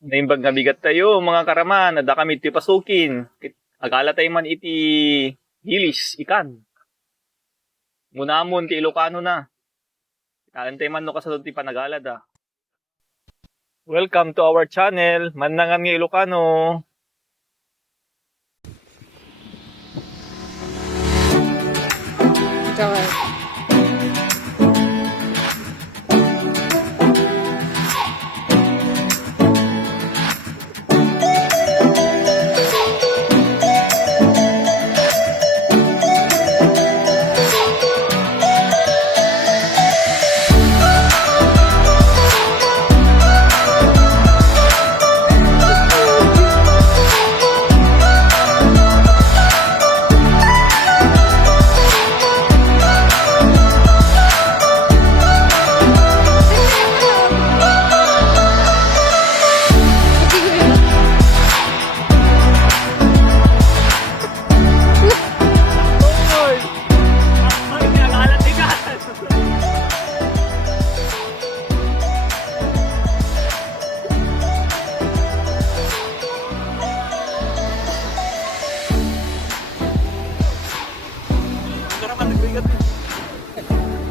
Naimbag nga bigat tayo, mga karaman, nada kami iti pasukin. Agala tayo man iti gilis, ikan. Munamon ti Ilocano na. Kalan tayo man no kasadot ti panagalad ah. Welcome to our channel, Mannangan nga Ilocano.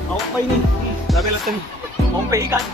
Awak pa ini. Sabi lang tayo. Mong ikan.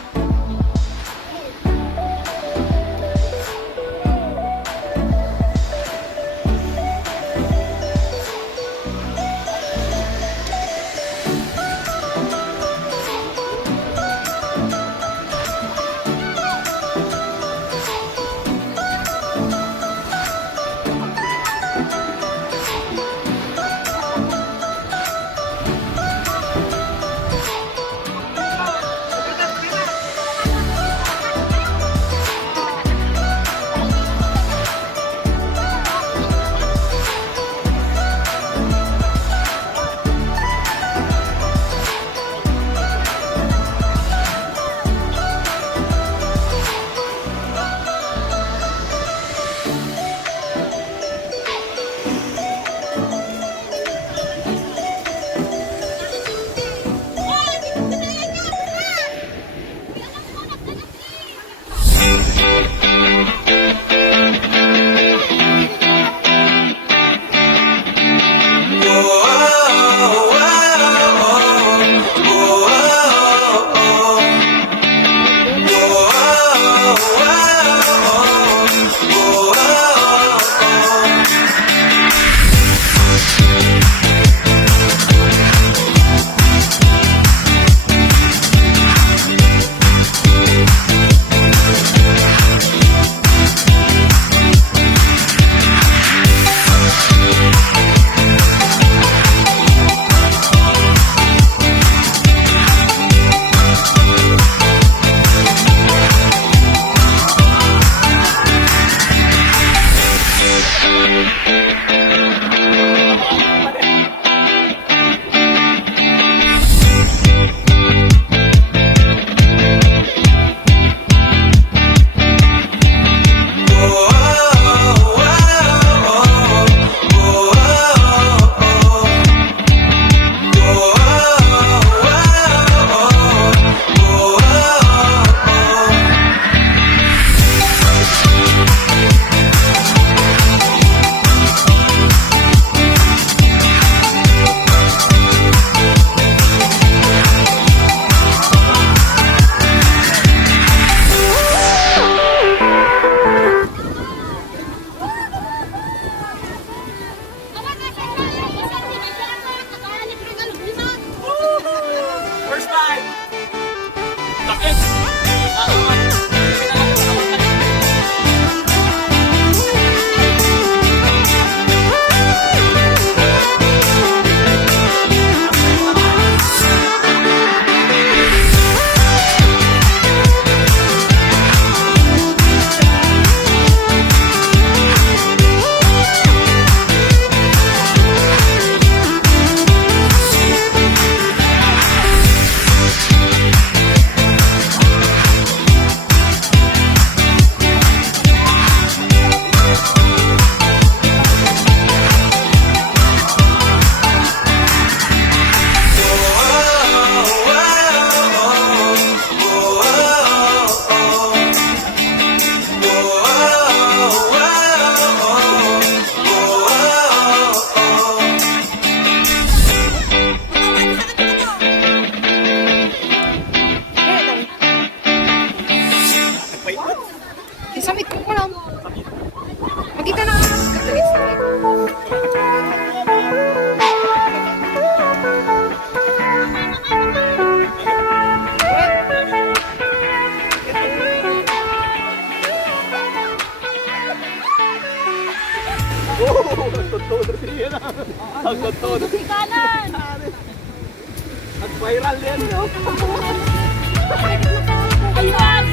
Sabit ko lang. Magkita na nga. Katalis na. Ang totoo siya na. Ang totoo. Ikanan! Ang viral yan, no? Ayun!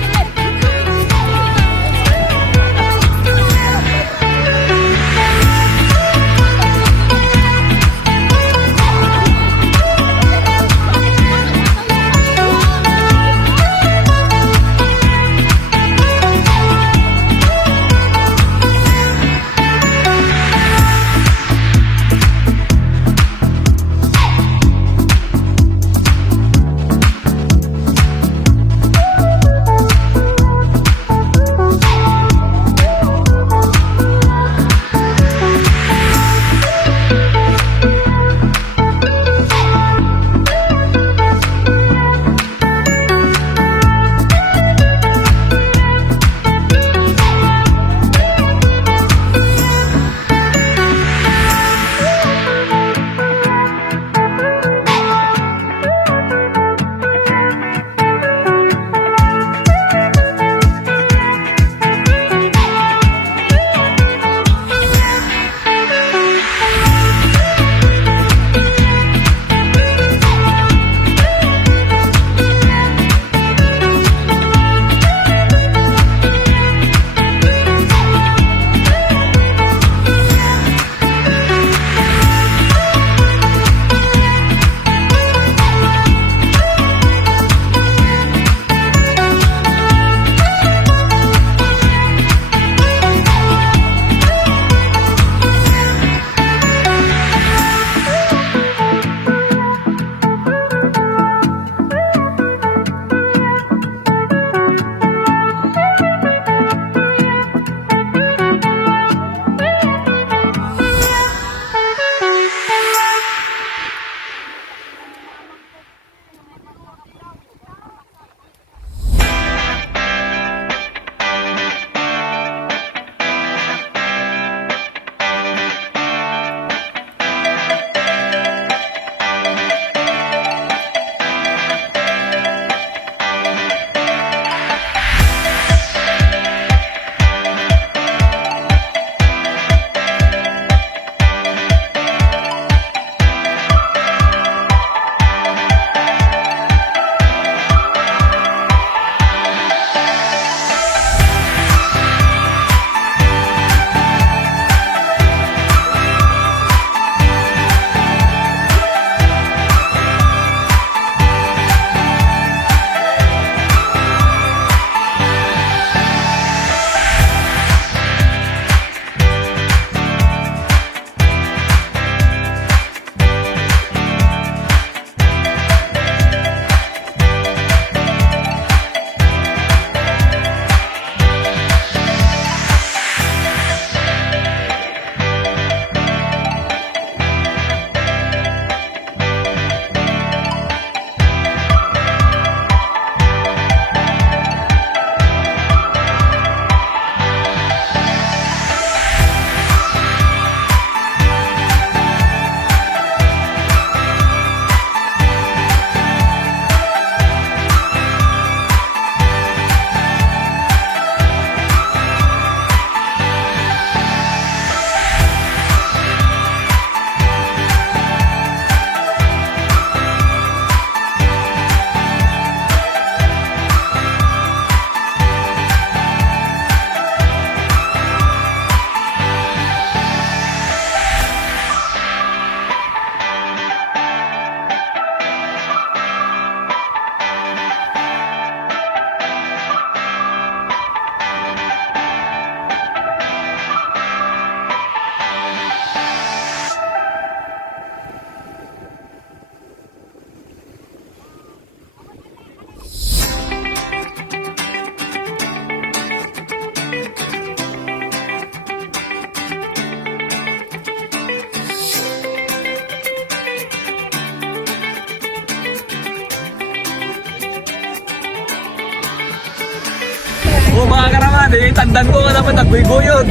Oh, mga karaman, tandaan ko nga naman nagbuygoyod.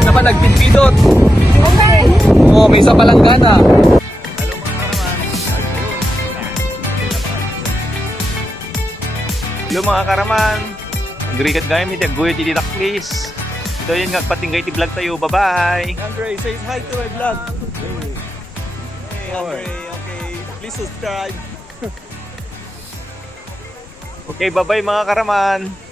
Naman nagpipidot. Okay. Oh, may isa palang gana. Hello mga karaman. Hello mga karaman. Agrikat gaya mi taguyod ti Nakidaklis. Ito yun nga patinggay ti vlog tayo. Bye-bye. Andre, say hi to my vlog. Hey, Andre, okay. Please subscribe. Okay, bye-bye mga karaman.